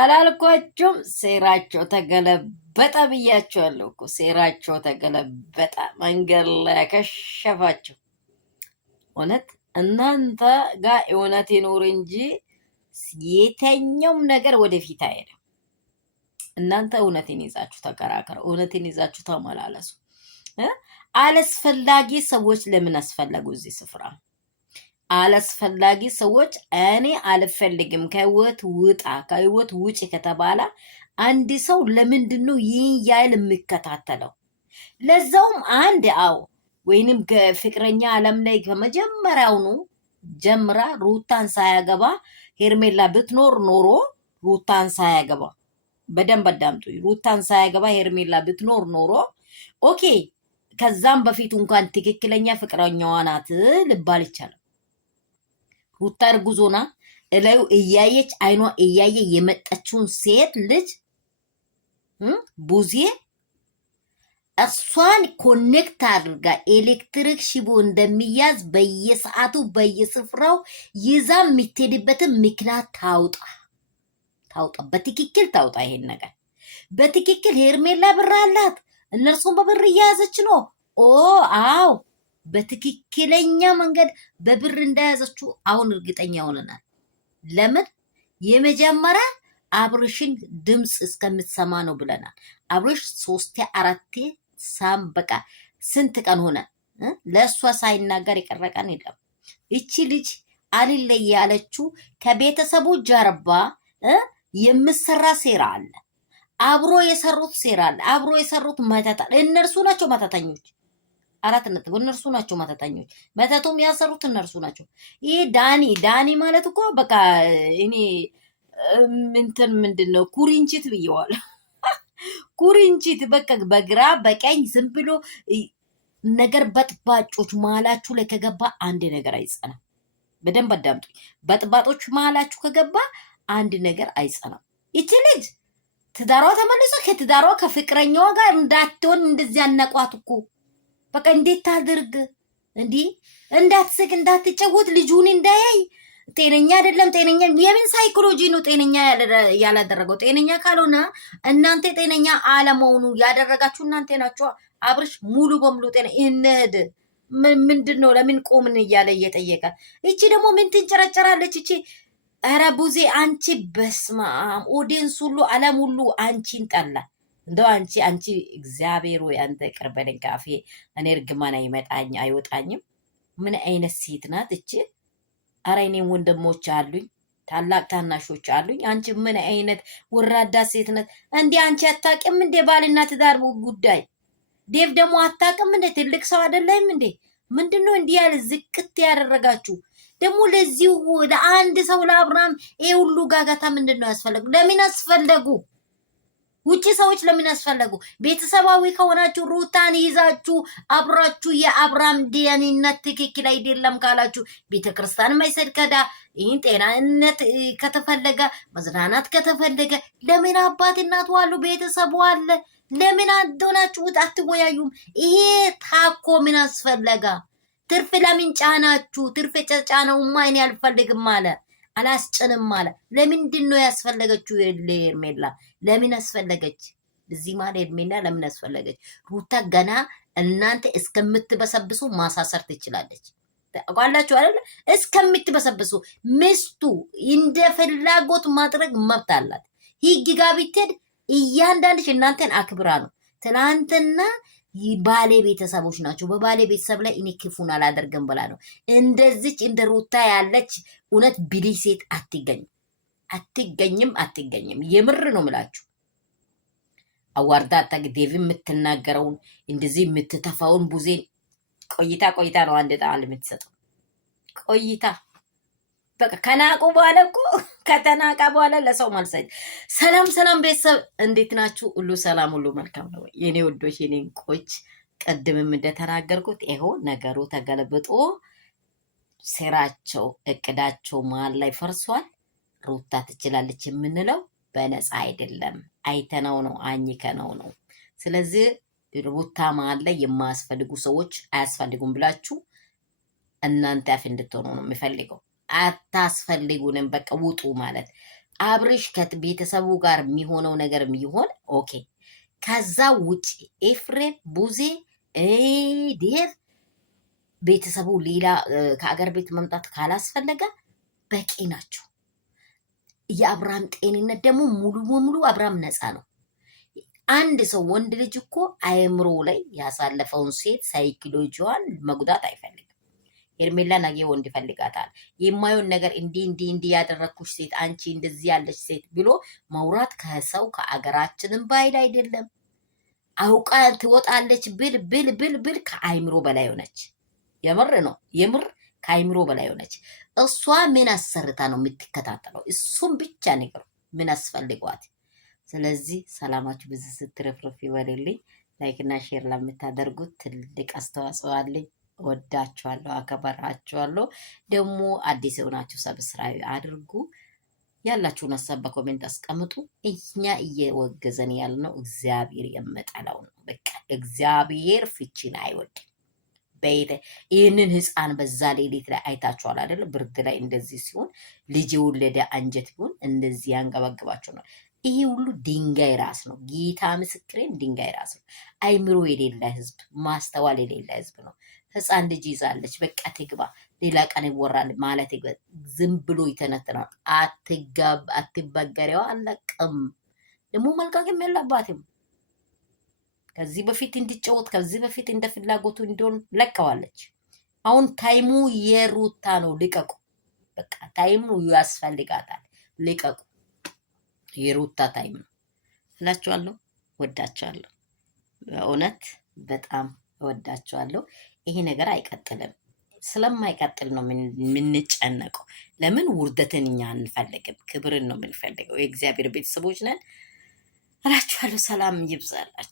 አላልኳቸውም ሴራቸው ተገለበጠ ብያቸዋለሁ እኮ ሴራቸው ተገለበጠ መንገድ ላይ ከሸፋቸው እውነት እናንተ ጋር እውነት ይኖር እንጂ የተኛውም ነገር ወደፊት አይሄድም እናንተ እውነትን ይዛችሁ ተከራከሩ እውነትን ይዛችሁ ተመላለሱ አላስፈላጊ ሰዎች ለምን አስፈለጉ እዚህ ስፍራ አላስፈላጊ ሰዎች እኔ አልፈልግም ከህይወት ውጪ ከተባለ አንድ ሰው ለምንድነው ይህን ያህል የሚከታተለው ለዛውም አንድ ወይንም ከፍቅረኛ ዓለም ላይ ከመጀመሪያውኑ ጀምራ ሩታን ሳያገባ ሄርሜላ ብትኖር ኖሮ ሩታን ሳያገባ በደንብ አዳምጡ ሩታን ሳያገባ ሄርሜላ ብትኖር ኖሮ ኦኬ ከዛም በፊት እንኳን ትክክለኛ ፍቅረኛዋ ናት ልባል ይቻላል ሩታ እርጉዞና እላዩ እያየች አይኗ እያየ የመጣችውን ሴት ልጅ ቡዜ እሷን ኮኔክት አድርጋ ኤሌክትሪክ ሽቦ እንደሚያዝ በየሰዓቱ በየስፍራው ይዛ የምትሄድበትን ምክንያት ታውጣ በትክክል ታውጣ ይሄን ነገር በትክክል ሄርሜላ ብር አላት እነርሱን በብር እያያዘች ነው አው በትክክለኛ መንገድ በብር እንዳያዘችው አሁን እርግጠኛ ሆነናል ለምን የመጀመሪያ አብርሽን ድምጽ እስከምትሰማ ነው ብለናል አብርሽ 3-4 ሳምበቃ ስንት ቀን ሆነ ለሷ ሳይናገር ይቀረቀን የለም እቺ ልጅ አልለይ ያለችው ከቤተሰቡ ጀርባ የምሰራ ሴራ አለ አብሮ የሰሩት ሴራ አለ አብሮ የሰሩት መተታ እነርሱ ናቸው መተተኞች 4 ነጥብ እነርሱ ናቸው መተተኞች መተቱም ያሰሩት እነርሱ ናቸው ይሄ ዳኒ ማለት እኮ በቃ እኔ እንትን ምንድነው ኩሪንቺት ብየዋል ኩሪንቺት በቃ በግራ በቀኝ ዝም ብሎ ነገር በጥባጮች ማላችሁ ላይ ከገባ አንድ ነገር አይጸናም በደንብ አዳምጡ በጥባጮች ማላችሁ ከገባ አንድ ነገር አይጸናም እቺ ልጅ ትዳሯ ተመልሶ ከትዳሯ ከፍቅረኛዋ ጋር እንዳትሆን እንደዚህ ያነቋት እኮ በቃ እንዴት ታድርግ እንዴ እንዳትስቅ እንዳትጨውት ልጁን እንዳያይ ጤነኛ አይደለም ጤነኛ የምን ሳይኮሎጂ ነው ጤነኛ ያላደረገው ጤነኛ ካልሆነ እናንተ ጤነኛ አለመሆኑ ያደረጋችሁ እናንተ ናችሁ አብርሽ ሙሉ በሙሉ ጤና እንሄድ ምንድነው ለምን ቆምን እያለ እየጠየቀ እቺ ደግሞ ምን ትንጨረጨራለች እቺ ኧረ ቡዜ አንቺ በስማ ኦዲየንስ ሁሉ ዓለም ሁሉ አንቺን ጠላ እንደው አንቺ እግዚአብሔር ወይ አንተ ቅርበልን ካፌ እኔ እርግማን አይወጣኝም ምን አይነት ሴት ናት እቺ ኧረ እኔም ወንድሞች አሉኝ ታላቅ ታናሾች አሉኝ አንቺ ምን አይነት ወራዳ ሴት ናት እንዴ አንቺ አታውቂም እንዴ ባልና ትዳር ጉዳይ ዴቭ ደግሞ አታውቅም እንዴ ትልቅ ሰው አይደለም እንዴ ምንድነው እንዲህ ያለ ዝቅት ያደረጋችሁ ደግሞ ለዚሁ ለአንድ ሰው ለአብርሃም ይሄ ሁሉ ጋጋታ ምንድነው ያስፈልጉ ለምን አስፈልጉ ውጪ ሰዎች ለምን አስፈልጉ ቤተሰባዊ ከሆናችሁ ሩታን ይዛችሁ አብራችሁ የአብርሃም ዲያኒነት ትክክል አይደለም ካላችሁ ቤተክርስቲያን ማይሰድከዳ ይሄን ጤናነት ከተፈለገ መዝናናት ከተፈለገ ለምን አባት እናቱ አሉ ቤተሰቡ አለ ለምን አዶናችሁ አትወያዩም ይሄ ታኮ ምን አስፈልጋ ትርፍ ለምን ጫናችሁ ትርፍ ጫናው ማይን ያልፈልግም አለ አላስጨንም አለ ለምንድነው ያስፈልገችው ሄርሜላ ለምን አስፈልገች እዚህ ማለት ሄርሜላ ለምን አስፈልገች ሩታ ገና እናንተ እስከምትበሰብሱ ማሳሰር ትችላለች ታውቃላችሁ አይደል እስከምትበሰብሱ ሚስቱ እንደ ፍላጎት ማድረግ መብት አላት ህግ ጋር ብትሄድ እያንዳንድሽ እናንተን አክብራ ነው ትናንትና ባሌ ቤተሰቦች ናቸው በባሌ ቤተሰብ ላይ እኔ ክፉን አላደርግም ብላ ነው እንደዚች እንደ ሩታ ያለች እውነት ቢሊ ሴት አትገኝም የምር ነው ምላችሁ አዋርዳ ዴቭ የምትናገረውን እንደዚህ የምትተፋውን ቡዜን ቆይታ ነው አንድ ጣል የምትሰጠው ቆይታ በቃ ከናቁ በኋላ እኮ ከተናቃ በኋላ ለሰው ማልሰጥ ሰላም ቤተሰብ እንዴት ናችሁ ሁሉ ሰላም ሁሉ መልካም ነው የኔ ወዶች የኔ እንቆች ቀድምም እንደተናገርኩት ይሄው ነገሩ ተገለብጦ ሴራቸው እቅዳቸው መሀል ላይ ፈርሷል ሩታ ትችላለች የምንለው በነፃ አይደለም አይተነው ነው አኝከነው ነው ስለዚህ ሩታ መሀል ላይ የማያስፈልጉ ሰዎች አያስፈልጉም ብላችሁ እናንተ አፍ እንድትሆኑ ነው የሚፈልገው አታስፈልጉንም በቃ ውጡ ማለት አብርሽ ከቤተሰቡ ጋር የሚሆነው ነገር የሚሆን ኦኬ። ከዛ ውጭ ኤፍሬም፣ ቡዜ፣ ዴቭ ቤተሰቡ ሌላ ከአገር ቤት መምጣት ካላስፈለገ በቂ ናቸው። የአብርሃም ጤንነት ደግሞ ሙሉ በሙሉ አብርሃም ነፃ ነው። አንድ ሰው ወንድ ልጅ እኮ አእምሮ ላይ ያሳለፈውን ሴት ሳይኮሎጂዋን መጉዳት አይፈልግም። ሄርሜላ ነገ ወንድ ይፈልጋታል። የማየውን ነገር እንዲህ ያደረግኩሽ ሴት አንቺ እንደዚህ ያለች ሴት ብሎ መውራት ከሰው ከአገራችንም ባይል አይደለም። አውቃ ትወጣለች ብል ከአይምሮ በላይ ሆነች። የምር ነው፣ የምር ከአይምሮ በላይ ሆነች። እሷ ምን አሰርታ ነው የምትከታተለው? እሱም ብቻ ነገሩ ምን አስፈልጓት? ስለዚህ ሰላማችሁ ብዙ ስትረፍረፍ ይበልልኝ። ላይክና ሼር ለምታደርጉት ትልቅ አስተዋጽኦ አለኝ። ወዳችኋለሁ፣ አከበራችኋለሁ። ደግሞ አዲስ የሆናችሁ ሰብስክራይብ አድርጉ። ያላችሁን ሀሳብ በኮሜንት አስቀምጡ። እኛ እየወገዘን ያልነው እግዚአብሔር የመጠላው ነው። በቃ እግዚአብሔር ፍቺን አይወድም። ይህንን ህፃን በዛ ሌሊት ላይ አይታችኋል አይደለ? ብርድ ላይ እንደዚህ ሲሆን ልጅ የወለደ አንጀት ቢሆን እንደዚህ ያንገበግባቸው ነው። ይሄ ሁሉ ድንጋይ ራስ ነው። ጌታ ምስክሬን ድንጋይ ራስ ነው። አይምሮ የሌለ ህዝብ፣ ማስተዋል የሌለ ህዝብ ነው። ህፃን ልጅ ይዛለች፣ በቃ ትግባ፣ ሌላ ቀን ይወራል ማለት ዝም ብሎ ይተነትናል። አትበገሬዋ አለቅም። ደግሞ መልቀቅም የለባትም። ከዚህ በፊት እንዲጫወት ከዚህ በፊት እንደ ፍላጎቱ እንዲሆን ለቀዋለች። አሁን ታይሙ የሩታ ነው። ልቀቁ፣ በቃ ታይሙ ያስፈልጋታል። ልቀቁ፣ የሩታ ታይም ነው እላችኋለሁ። ወዳችኋለሁ፣ በእውነት በጣም ወዳችኋለሁ። ይሄ ነገር አይቀጥልም። ስለማይቀጥል ነው የምንጨነቀው። ለምን ውርደትን እኛ አንፈልግም፣ ክብርን ነው የምንፈልገው። የእግዚአብሔር ቤተሰቦች ነን እላችኋለሁ። ሰላም ይብዛላችሁ።